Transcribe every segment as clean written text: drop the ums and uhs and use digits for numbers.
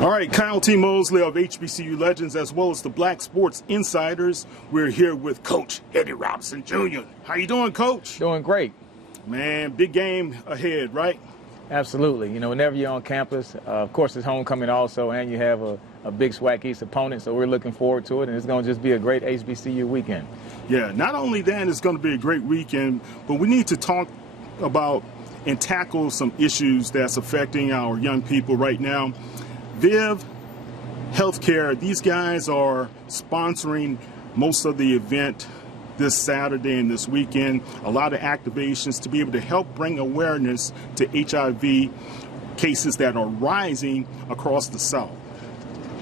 All right, Kyle T. Mosley of HBCU Legends, as well as the Black Sports Insiders. We're here with Coach Eddie Robinson Jr. How you doing, Coach? Doing great. Man, big game ahead, right? Absolutely. You know, whenever you're on campus, of course, it's homecoming also, and you have a big SWAC East opponent, so we're looking forward to it, and it's going to just be a great HBCU weekend. Yeah, not only that, it's going to be a great weekend, but we need to talk about and tackle some issues that's affecting our young people right now. Viv Healthcare, these guys are sponsoring most of the event this Saturday and this weekend. A lot of activations to be able to help bring awareness to HIV cases that are rising across the South.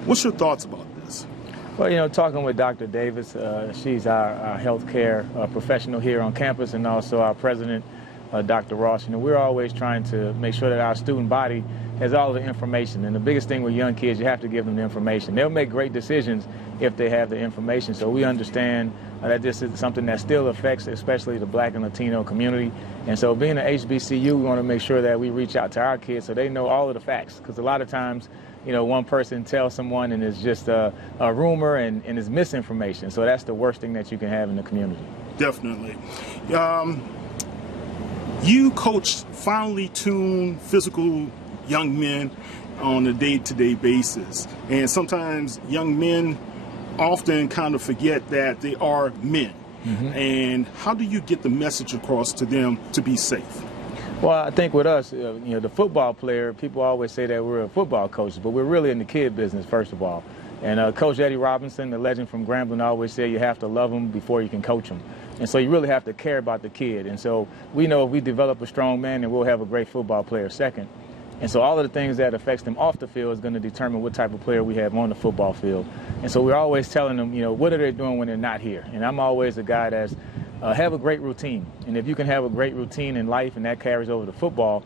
What's your thoughts about this? Well, you know, talking with Dr. Davis, she's our healthcare professional here on campus, and also our president, Dr. Ross. You know, we're always trying to make sure that our student body has all the information. And the biggest thing with young kids, you have to give them the information. They'll make great decisions if they have the information. So we understand that this is something that still affects especially the Black and Latino community. And so being an HBCU, we want to make sure that we reach out to our kids so they know all of the facts. Because a lot of times, you know, one person tells someone and it's just a rumor and it's misinformation. So that's the worst thing that you can have in the community. Definitely. You coach finely tuned physical young men on a day-to-day basis, and sometimes young men often kind of forget that they are men. And how do you get the message across to them to be safe? Well, I think with us, you know, the football player, people always say that we're a football coach, but we're really in the kid business, first of all. And Coach Eddie Robinson, the legend from Grambling, always said you have to love them before you can coach them. And so you really have to care about the kid. And so we know if we develop a strong man, then we'll have a great football player second. And so all of the things that affects them off the field is going to determine what type of player we have on the football field. And so we're always telling them, you know, what are they doing when they're not here? And I'm always a guy that's have a great routine. And if you can have a great routine in life, and that carries over to football,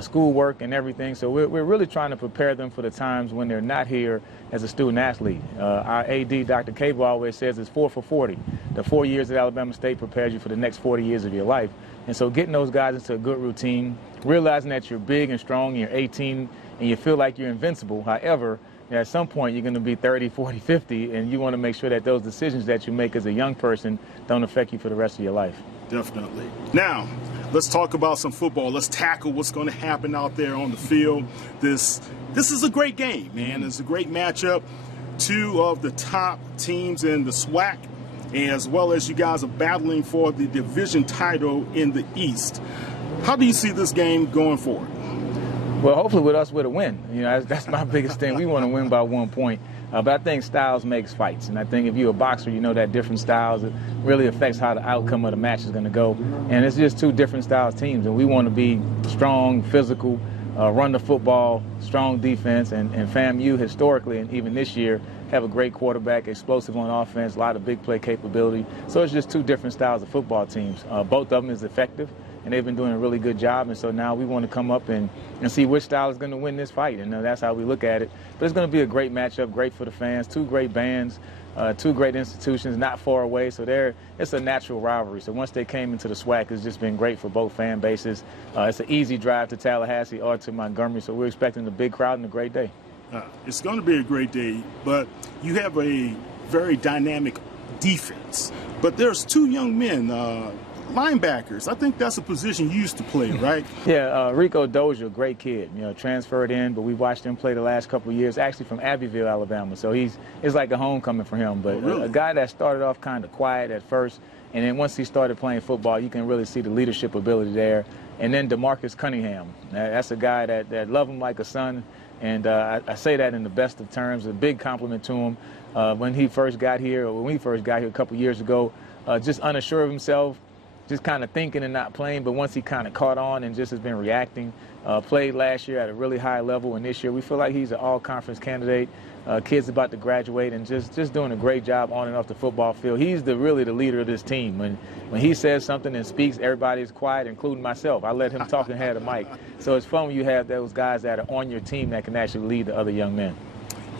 schoolwork and everything. So we're really trying to prepare them for the times when they're not here as a student athlete. Our AD, Dr. Cable, always says it's 4 for 40. The 4 years at Alabama State prepares you for the next 40 years of your life. And so getting those guys into a good routine, realizing that you're big and strong, you're 18, and you feel like you're invincible. However, at some point you're going to be 30, 40, 50, and you want to make sure that those decisions that you make as a young person don't affect you for the rest of your life. Definitely. Now, let's talk about some football. Let's tackle what's going to happen out there on the field. This is a great game, man. It's a great matchup. Two of the top teams in the SWAC, as well as you guys are battling for the division title in the East. How do you see this game going forward? Well, hopefully with us with a win. You know, that's my biggest thing. We want to win by 1 point. But I think styles makes fights. And I think if you're a boxer, you know that different styles, it really affects how the outcome of the match is going to go. And it's just two different styles teams. And we want to be strong, physical, run the football, strong defense. And FAMU historically, and even this year, have a great quarterback, explosive on offense, a lot of big play capability. So it's just two different styles of football teams. Both of them is effective, and they've been doing a really good job. And so now we want to come up and see which style is going to win this fight. And that's how we look at it. But it's going to be a great matchup, great for the fans, two great bands, two great institutions, not far away. So it's a natural rivalry. So once they came into the SWAC, it's just been great for both fan bases. It's an easy drive to Tallahassee or to Montgomery. So we're expecting a big crowd and a great day. It's going to be a great day, but you have a very dynamic defense. But there's two young men, linebackers. I think that's a position you used to play, right? Yeah, Rico Dozier, great kid. You know, transferred in, but we watched him play the last couple of years, actually from Abbeville, Alabama. So it's like a homecoming for him. But really? A guy that started off kind of quiet at first, and then once he started playing football, you can really see the leadership ability there. And then DeMarcus Cunningham, that's a guy that love him like a son. And I say that in the best of terms, a big compliment to him. When we first got here a couple years ago, just unsure of himself, just kind of thinking and not playing. But once he kind of caught on and just has been reacting, played last year at a really high level. And this year we feel like he's an all-conference candidate. Kid's about to graduate and just doing a great job on and off the football field. He's really the leader of this team. When he says something and speaks, everybody's quiet, including myself. I let him talk and had a mic. So it's fun when you have those guys that are on your team that can actually lead the other young men.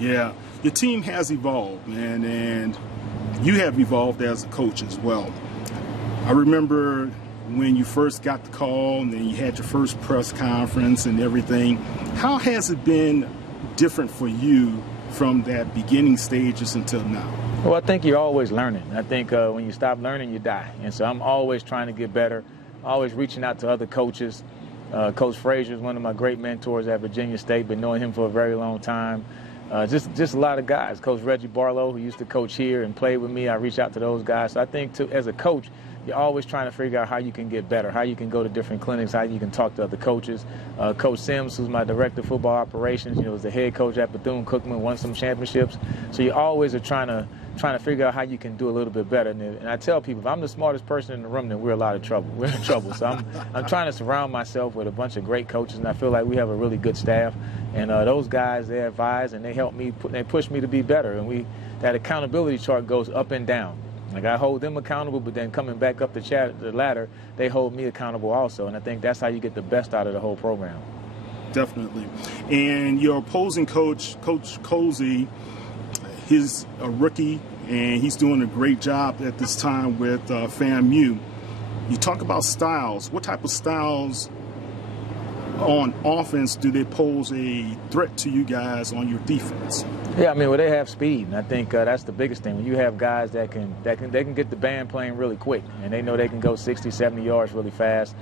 Yeah, your team has evolved, man, and you have evolved as a coach as well. I remember when you first got the call and then you had your first press conference and everything. How has it been different for you from that beginning stages until now? Well, I think you're always learning. I think when you stop learning, you die. And so I'm always trying to get better, always reaching out to other coaches. Coach Frazier is one of my great mentors at Virginia State, been knowing him for a very long time. Just a lot of guys. Coach Reggie Barlow, who used to coach here and play with me, I reach out to those guys. So I think as a coach, you're always trying to figure out how you can get better, how you can go to different clinics, how you can talk to other coaches. Coach Sims, who's my director of football operations, was the head coach at Bethune-Cookman, won some championships. So you always are trying to figure out how you can do a little bit better. And I tell people, if I'm the smartest person in the room, then we're in a lot of trouble. We're in trouble. So I'm trying to surround myself with a bunch of great coaches, and I feel like we have a really good staff. And those guys, they advise and they help me, they push me to be better. And that accountability chart goes up and down. Like, I hold them accountable, but then coming back up the ladder, they hold me accountable also. And I think that's how you get the best out of the whole program. Definitely. And your opposing coach, Coach Cozy, he's a rookie, and he's doing a great job at this time with FAMU. You talk about styles. What type of styles on offense do they pose a threat to you guys on your defense? Yeah, I mean, well, they have speed, and I think that's the biggest thing. When you have guys that can get the band playing really quick, and they know they can go 60, 70 yards really fast.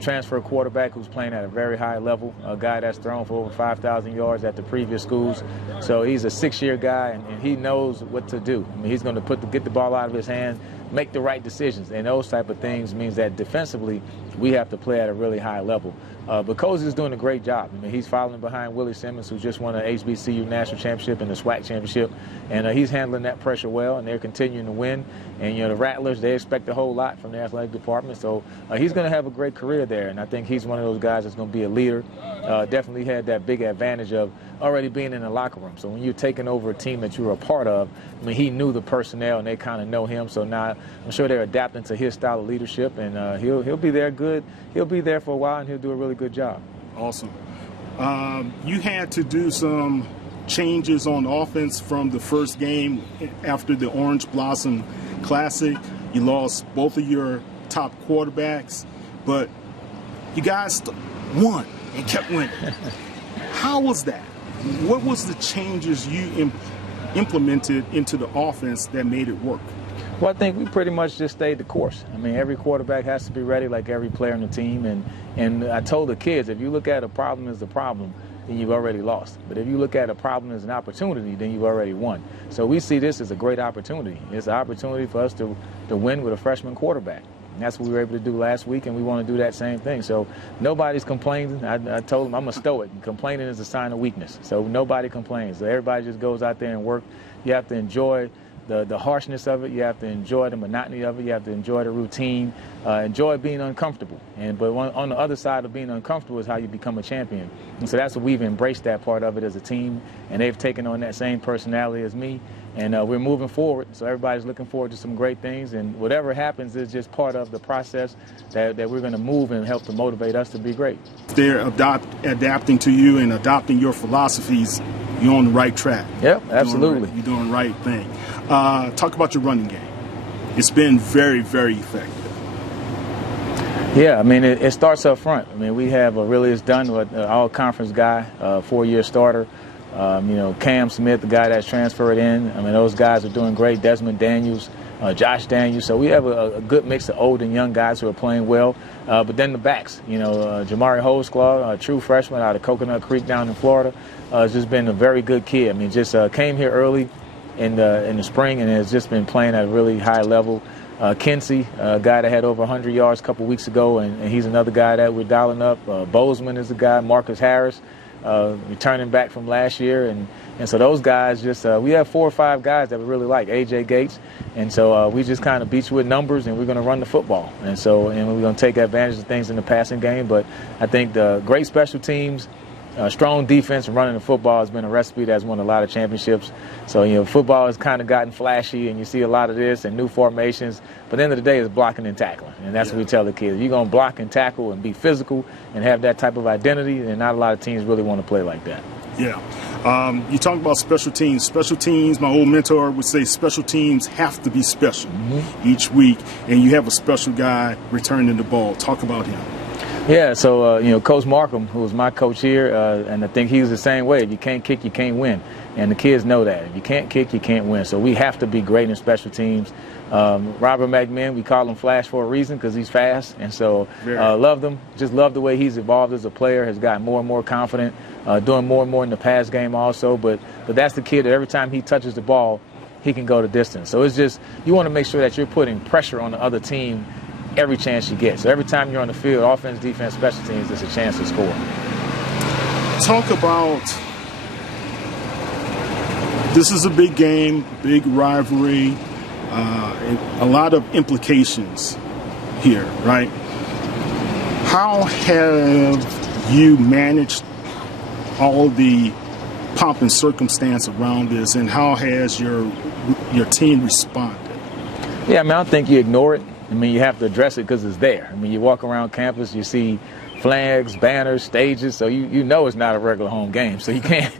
Transfer quarterback who's playing at a very high level, a guy that's thrown for over 5,000 yards at the previous schools. So he's a 6-year guy, and he knows what to do. I mean, he's going to get the ball out of his hand, make the right decisions, and those type of things means that defensively we have to play at a really high level. But Cozy's doing a great job. I mean, he's following behind Willie Simmons, who just won an HBCU national championship and the SWAC championship, and he's handling that pressure well, and they're continuing to win. And the Rattlers, they expect a whole lot from the athletic department, so he's going to have a great career there. And I think he's one of those guys that's going to be a leader. Definitely had that big advantage of already being in the locker room. So when you're taking over a team that you were a part of, I mean, he knew the personnel and they kind of know him. So now I'm sure they're adapting to his style of leadership, and he'll be there good. He'll be there for a while, and he'll do a really good job. Awesome. You had to do some changes on offense from the first game after the Orange Blossom Classic. You lost both of your top quarterbacks, but you guys won and kept winning. How was that? What was the changes you implemented into the offense that made it work? Well, I think we pretty much just stayed the course. I mean, every quarterback has to be ready, like every player on the team. And I told the kids, if you look at a problem as a problem, then you've already lost. But if you look at a problem as an opportunity, then you've already won. So we see this as a great opportunity. It's an opportunity for us to win with a freshman quarterback. And that's what we were able to do last week, and we want to do that same thing. So nobody's complaining. I told them I'm a stoic. Complaining is a sign of weakness. So nobody complains. So everybody just goes out there and work. You have to enjoy the harshness of it. You have to enjoy the monotony of it. You have to enjoy the routine. Enjoy being uncomfortable. But on the other side of being uncomfortable is how you become a champion. And so that's what we've embraced, that part of it as a team. And they've taken on that same personality as me. And we're moving forward. So everybody's looking forward to some great things. And whatever happens is just part of the process that we're going to move and help to motivate us to be great. They're adapting to you and adopting your philosophies. You're on the right track. Yep, absolutely. You're doing the right thing. Talk about your running game. It's been very, very effective. Yeah, I mean, it starts up front. I mean, we have it's done with an all-conference guy, 4-year starter. Cam Smith, the guy that's transferred in. I mean, those guys are doing great. Desmond Daniels, Josh Daniels. So we have a good mix of old and young guys who are playing well. But then the backs, Jamari Holsclaw, a true freshman out of Coconut Creek down in Florida, has just been a very good kid. I mean, just came here early in the spring and has just been playing at a really high level. Kinsey, a guy that had over 100 yards a couple weeks ago, and he's another guy that we're dialing up. Bozeman is a guy. Marcus Harris, returning back from last year, and so those guys we have 4 or 5 guys that we really like. AJ Gates, and so we just kind of beat you with numbers, and we're going to run the football, and we're going to take advantage of things in the passing game. But I think the great special teams, strong defense, and running the football has been a recipe that's won a lot of championships. So football has kind of gotten flashy, and you see a lot of this and new formations. But at the end of the day, it's blocking and tackling, and that's what we tell the kids. If you're going to block and tackle and be physical and have that type of identity, then not a lot of teams really want to play like that. Yeah. You talk about special teams. Special teams, my old mentor would say special teams have to be special each week, and you have a special guy returning the ball. Talk about him. Yeah, so you know, Coach Markham, who was my coach here, and I think he was the same way. If you can't kick, you can't win, and the kids know that. If you can't kick, you can't win. So we have to be great in special teams. Robert McMahon, we call him Flash for a reason because he's fast, and so loved him. Just love the way he's evolved as a player. Has gotten more and more confident, doing more and more in the pass game also. But that's the kid that every time he touches the ball, he can go the distance. So it's just you want to make sure that you're putting pressure on the other team every chance you get. So every time you're on the field, offense, defense, special teams, there's a chance to score. Talk about, this is a big game, big rivalry, and a lot of implications here, right? How have you managed all the pomp and circumstance around this, and how has your team responded? Yeah, I mean, I don't think you ignore it. I mean, you have to address it because it's there. I mean, you walk around campus, you see flags, banners, stages, so you know it's not a regular home game. So you can't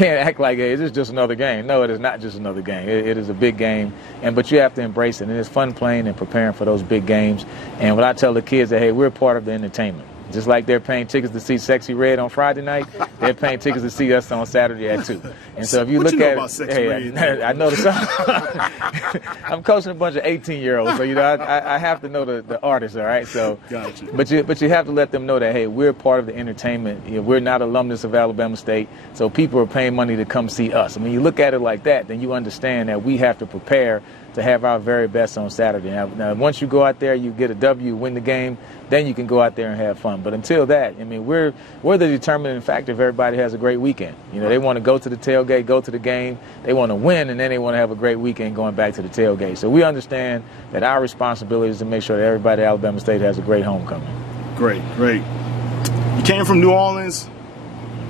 act like, hey, it's just another game. No, it is not just another game. It is a big game, but you have to embrace it. And it's fun playing and preparing for those big games. And what I tell the kids that, hey, we're part of the entertainment. Just like they're paying tickets to see Sexy Red on Friday night, they're paying tickets to see us on Saturday at 2. And so if you look at it, hey, I know the song. I'm coaching a bunch of 18-year-olds, so you know I have to know the artists, all right? So, gotcha. But you have to let them know that, hey, we're part of the entertainment. You know, we're not alumnus of Alabama State, so people are paying money to come see us. I mean, you look at it like that, then you understand that we have to prepare to have our very best on Saturday. Now, once you go out there, you get a W, win the game, then you can go out there and have fun. But until that, I mean, we're the determining factor if everybody has a great weekend. You know, they want to go to the tailgate, go to the game, they want to win, and then they want to have a great weekend going back to the tailgate. So we understand that our responsibility is to make sure that everybody at Alabama State has a great homecoming. Great. You came from New Orleans.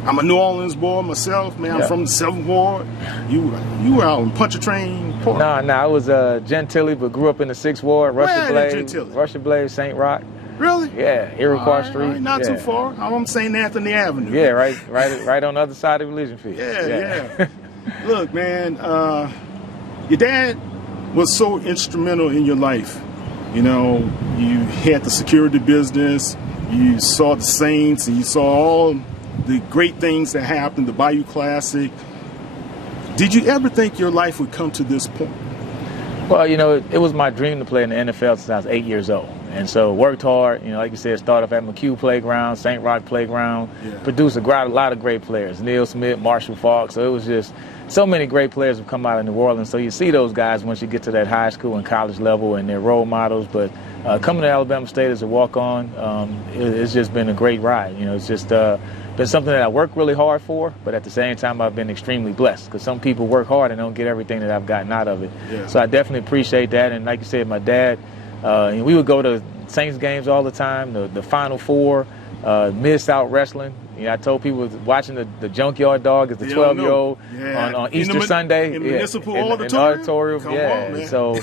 I'm a New Orleans boy myself, man. I'm from the 7th Ward. You were out in Pontchartrain Park. No, I was Gentilly, but grew up in the 6th Ward, Russia Blade, St. Rock. Really? Yeah, Iroquois Street. Right, not too far. I'm on St. Anthony Avenue. Yeah, right on the other side of Religion Field. Yeah. Look, man, your dad was so instrumental in your life. You know, you had the security business, you saw the Saints, and you saw all the great things that happened, the Bayou Classic. Did you ever think your life would come to this point? Well, you know, it was my dream to play in the NFL since I was 8 years old. And so worked hard, you know, like you said, started off at McHugh Playground, St. Rock Playground, produced a lot of great players, Neil Smith, Marshall Falk. So it was just so many great players have come out of New Orleans. So you see those guys once you get to that high school and college level, and they're role models. But coming to Alabama State as a walk-on, it's just been a great ride. You know, it's just been something that I worked really hard for, but at the same time I've been extremely blessed because some people work hard and don't get everything that I've gotten out of it. So I definitely appreciate that. And like you said, my dad, we would go to Saints games all the time, the Final Four, Mid-South Wrestling. You know, I told people watching the Junkyard Dog as the 12-year-old on Easter Sunday. In Municipal Auditorium? In the auditorium, Come on, man. So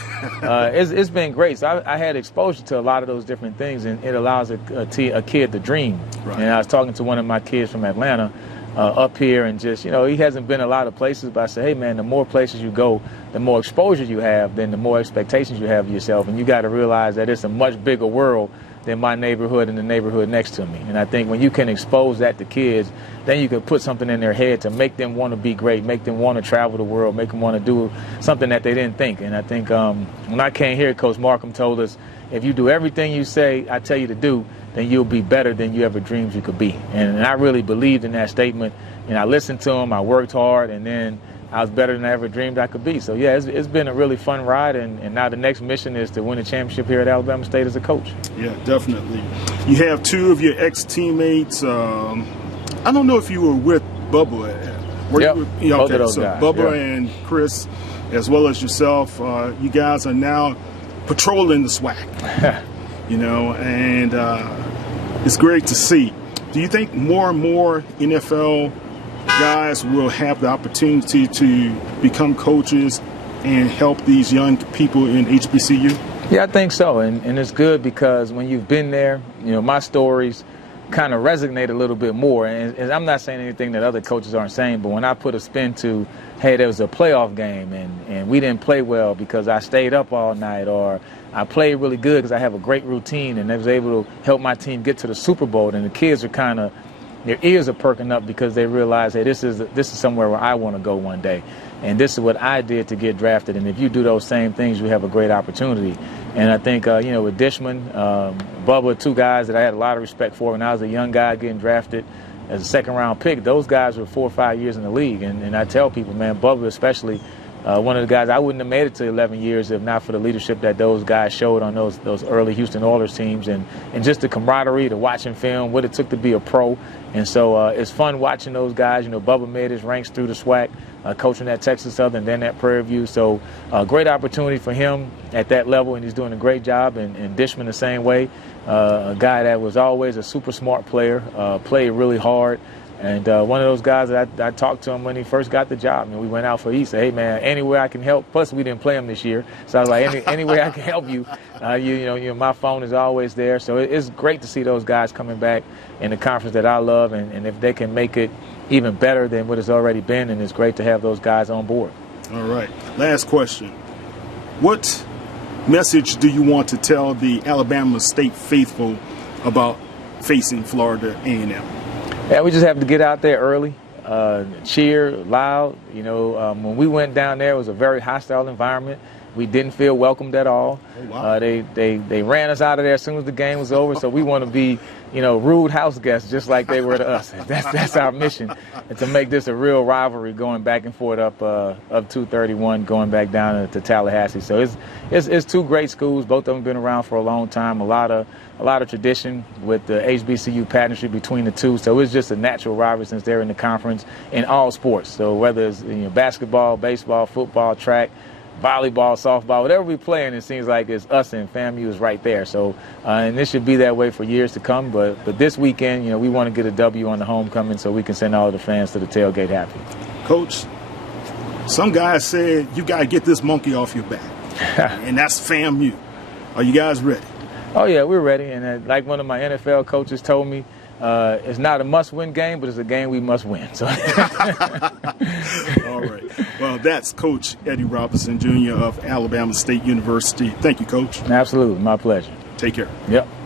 it's been great. So I had exposure to a lot of those different things, and it allows a kid to dream. Right. And I was talking to one of my kids from Atlanta up here, and just, you know, he hasn't been a lot of places, but I said, hey, man, the more places you go, the more exposure you have, then the more expectations you have of yourself. And you got to realize that it's a much bigger world than my neighborhood and the neighborhood next to me. And I think when you can expose that to kids, then you can put something in their head to make them want to be great, make them want to travel the world, make them want to do something that they didn't think. And I think when I came here, Coach Markham told us, if you do everything you say I tell you to do, then you'll be better than you ever dreamed you could be. And I really believed in that statement. And I listened to him, I worked hard, and then I was better than I ever dreamed I could be. So, yeah, it's been a really fun ride, and now the next mission is to win a championship here at Alabama State as a coach. Yeah, definitely. You have two of your ex-teammates. I don't know if you were with Bubba. Both of those guys. Bubba and Chris, as well as yourself, you guys are now patrolling the SWAC. You know, and it's great to see. Do you think more and more NFL guys will have the opportunity to become coaches and help these young people in HBCU? Yeah, I think so, and it's good because when you've been there, you know, my stories, kind of resonate a little bit more. And I'm not saying anything that other coaches aren't saying, but when I put a spin to, hey, there was a playoff game and we didn't play well because I stayed up all night, or I played really good because I have a great routine and I was able to help my team get to the Super Bowl, and the kids are kind of, their ears are perking up because they realize, hey, this is somewhere where I want to go one day. And this is what I did to get drafted. And if you do those same things, you have a great opportunity. And I think, with Dishman, Bubba, two guys that I had a lot of respect for when I was a young guy getting drafted as a second-round pick. Those guys were 4 or 5 years in the league. And I tell people, man, Bubba especially, one of the guys, I wouldn't have made it to 11 years if not for the leadership that those guys showed on those early Houston Oilers teams, and just the camaraderie, the watching film, what it took to be a pro. And so it's fun watching those guys. Bubba made his ranks through the SWAC, coaching at Texas Southern, then at Prairie View. So great opportunity for him at that level, and he's doing a great job. And Dishman the same way, a guy that was always a super smart player, played really hard. And one of those guys that I talked to him when he first got the job. We went out for East. Said, hey, man, anywhere I can help. Plus, we didn't play him this year. So I was like, any way I can help you. My phone is always there. So it's great to see those guys coming back in the conference that I love. And if they can make it even better than what it's already been, and it's great to have those guys on board. All right. Last question. What message do you want to tell the Alabama State faithful about facing Florida A&M? Yeah, we just have to get out there early, cheer loud. When we went down there, it was a very hostile environment. We didn't feel welcomed at all. Oh, wow. They ran us out of there as soon as the game was over. So we want to be, rude house guests just like they were to us. That's our mission, and to make this a real rivalry going back and forth up 231, going back down to Tallahassee. So it's two great schools. Both of them have been around for a long time. A lot of tradition with the HBCU partnership between the two. So it's just a natural rivalry since they're in the conference in all sports. So whether it's basketball, baseball, football, track, volleyball, softball, whatever we play in, it seems like it's us, and FAMU is right there. So, and this should be that way for years to come. But this weekend, we want to get a W on the homecoming so we can send all of the fans to the tailgate happy. Coach, some guys said you got to get this monkey off your back, and that's FAMU. Are you guys ready? Oh, yeah, we're ready. And like one of my NFL coaches told me, it's not a must-win game, but it's a game we must win. So. All right. Well, that's Coach Eddie Robinson, Jr. of Alabama State University. Thank you, Coach. Absolutely. My pleasure. Take care. Yep.